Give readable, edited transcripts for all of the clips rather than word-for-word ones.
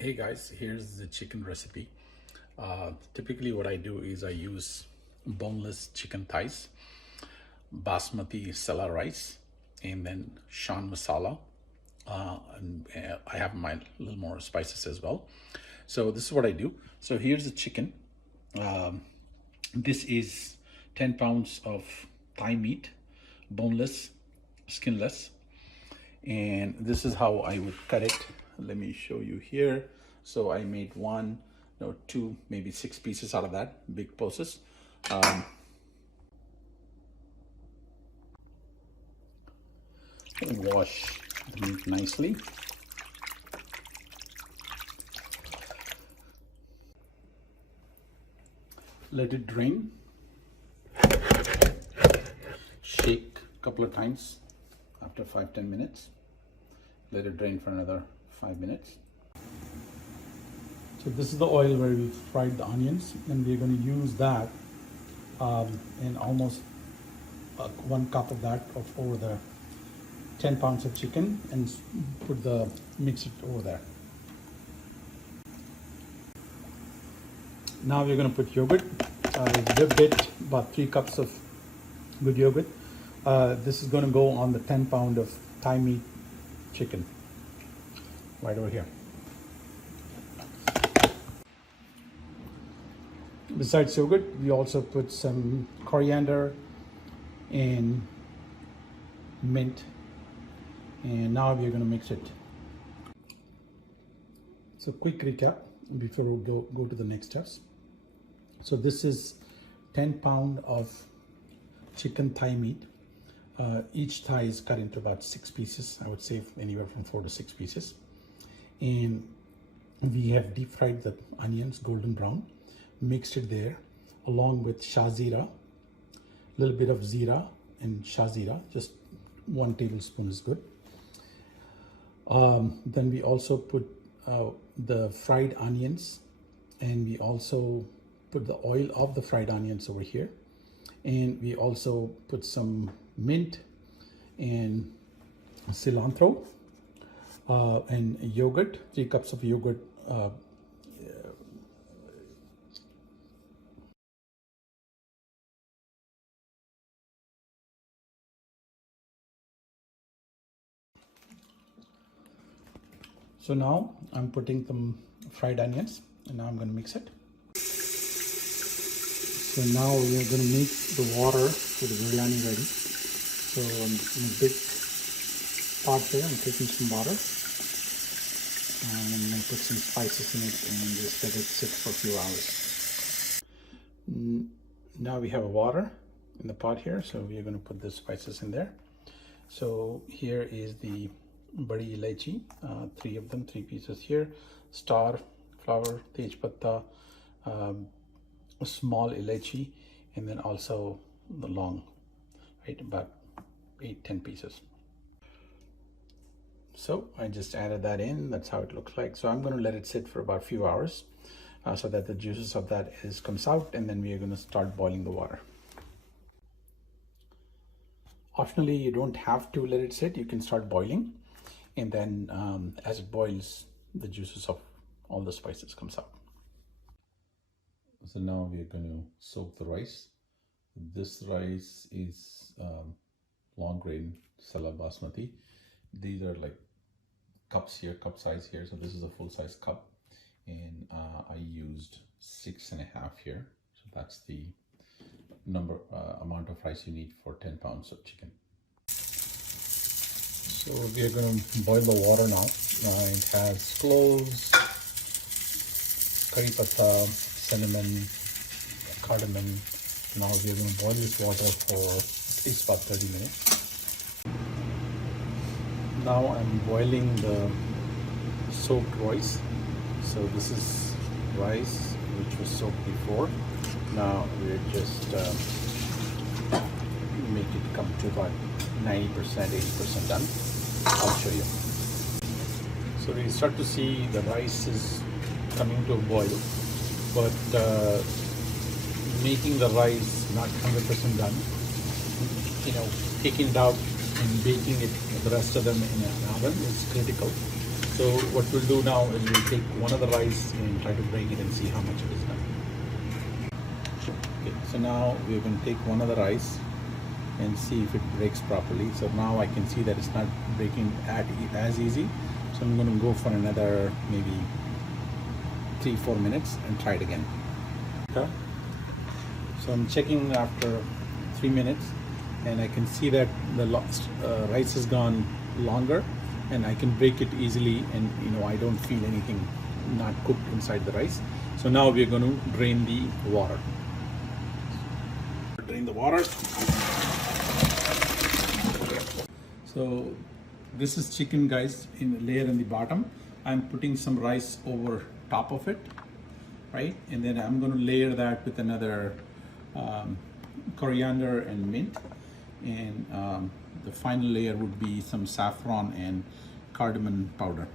Hey guys, here's the chicken recipe. Typically what I do is I use boneless chicken thighs, basmati sala rice, and then shan masala. And I have my little more spices as well. So this is what I do. So here's the chicken. Um, this is 10 pounds of thigh meat, boneless, skinless, and this is how I would cut it. Let me show you here. So I made one, no, two, maybe six pieces out of that, big pieces. Wash the meat nicely. Let it drain. Shake a couple of times after 5-10 minutes. Let it drain for another 5 minutes. So this is the oil where we fried the onions, and we're going to use that in almost 1 cup of that over the 10 pounds of chicken, and mix it over there. Now we're going to put yogurt. Dipped it about 3 cups of good yogurt. This is going to go on the 10 pound of thigh meat chicken right over here. Besides yogurt, we also put some coriander and mint, and now we're going to mix it. So quick recap before we go to the next steps. So this is 10 pound of chicken thigh meat. Each thigh is cut into about 6 pieces. I would say anywhere from 4 to 6 pieces. And we have deep fried the onions golden brown, mixed it there along with shazira, a little bit of zira and shazira, just 1 tablespoon is good. Then we also put the fried onions, and we also put the oil of the fried onions over here, and we also put some mint and cilantro and yogurt, 3 cups of yogurt. So now I'm putting some fried onions, and now I'm going to mix it. So now we are going to make the water for the biryani ready. So in a big pot there, I'm taking some water, and I'm going to put some spices in it and just let it sit for a few hours. Now we have water in the pot here, so we are going to put the spices in there. So here is the badi elaichi, 3 of them, 3 pieces here, star flower, tej patta, a small elaichi, and then also the long, right, about 8-10 pieces. So I just added that in. That's how it looks like. So I'm going to let it sit for about a few hours so that the juices of that comes out, and then we are going to start boiling the water. Optionally, you don't have to let it sit. You can start boiling, and then as it boils, the juices of all the spices comes out. So now we are going to soak the rice. This rice is long grain Sala basmati. These are like cups here, cup size here. So this is a full size cup, and I used 6.5 here. So that's the amount of rice you need for 10 pounds of chicken. So we are going to boil the water now. It has cloves, curry patta, cinnamon, cardamom. Now we are going to boil this water for at least about 30 minutes. Now I'm boiling the soaked rice. So this is rice which was soaked before. Now we're just make it come to about 90%, 80% done. I'll show you. So we start to see the rice is coming to a boil, but making the rice not 100% done, taking it out and baking it, the rest of them in an oven is critical. So what we'll do now is we'll take one of the rice and try to break it and see how much it is done. Okay, so now we're going to take one of the rice and see if it breaks properly. So now I can see that it's not breaking as easy. So I'm going to go for another maybe 3-4 minutes and try it again. Okay. So I'm checking after 3 minutes and I can see that the rice has gone longer and I can break it easily, and I don't feel anything not cooked inside the rice. So now we're going to drain the water. Drain the water. So this is chicken, guys, in a layer in the bottom. I'm putting some rice over top of it, right? And then I'm going to layer that with another coriander and mint, and the final layer would be some saffron and cardamom powder.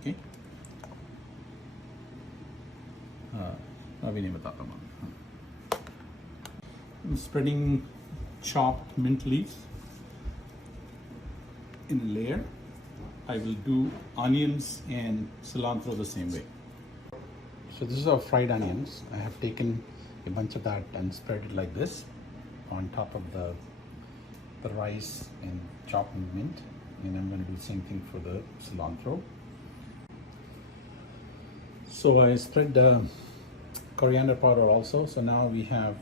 Okay. I'm spreading chopped mint leaves in a layer. I will do onions and cilantro the same way. So this is our fried onions. I have taken a bunch of that and spread it like this on top of the rice and chopped mint, and I'm going to do the same thing for the cilantro. So I spread the coriander powder also. So now we have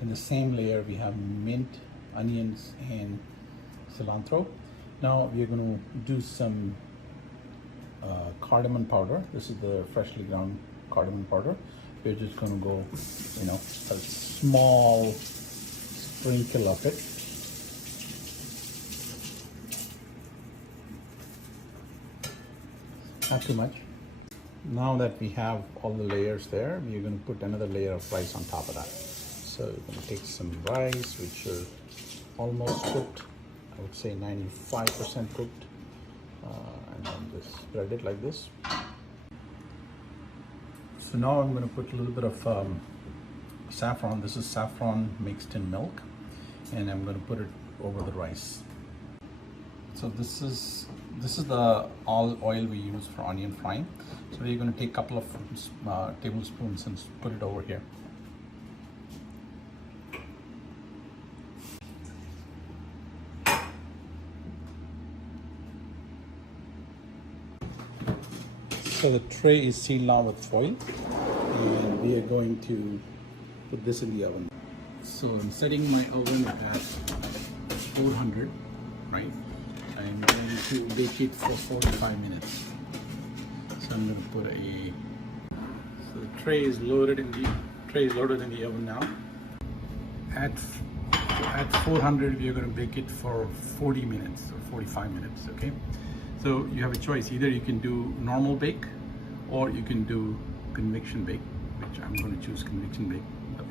in the same layer we have mint, onions and cilantro. Now we're going to do some cardamom powder. This is the freshly ground cardamom powder. We're just going to go, a small sprinkle of it. Not too much. Now that we have all the layers there, we're going to put another layer of rice on top of that. So we're going to take some rice, which are almost cooked. I would say 95% cooked. And then just spread it like this. So now I'm going to put a little bit of saffron. This is saffron mixed in milk, and I'm going to put it over the rice. So this is the oil we use for onion frying. So we're going to take a couple of tablespoons and put it over here. So the tray is sealed now with foil, and we are going to put this in the oven. So I'm setting my oven at 400, right? I'm going to bake it for 45 minutes. So I'm going to put so the tray is loaded in the oven now. At 400, we are going to bake it for 40 minutes or 45 minutes, okay? So you have a choice. Either you can do normal bake or you can do convection bake, which I'm going to choose convection bake. The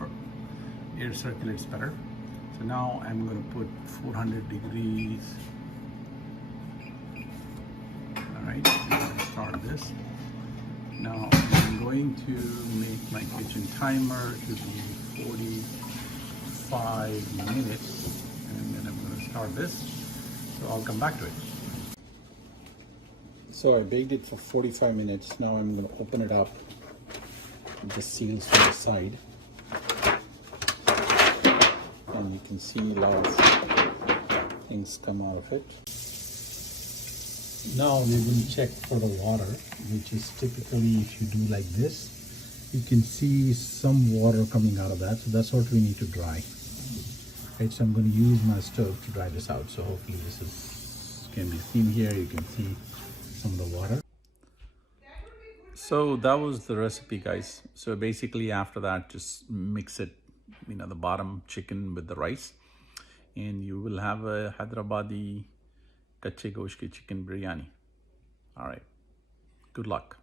air circulates better. So now I'm going to put 400 degrees. All right, I'm going to start this. Now I'm going to make my kitchen timer to be 45 minutes, and then I'm going to start this. So I'll come back to it. So I baked it for 45 minutes. Now I'm going to open it up. The seals from the side. And you can see a lot of things come out of it. Now we're going to check for the water, which is typically, if you do like this, you can see some water coming out of that. So that's what we need to dry. Right, so I'm going to use my stove to dry this out. So hopefully this can be seen here. You can see some of the water. So that was the recipe, guys. So basically after that, just mix it, the bottom chicken with the rice, and you will have a Hyderabadi kache gosh ki chicken biryani. All right, good luck.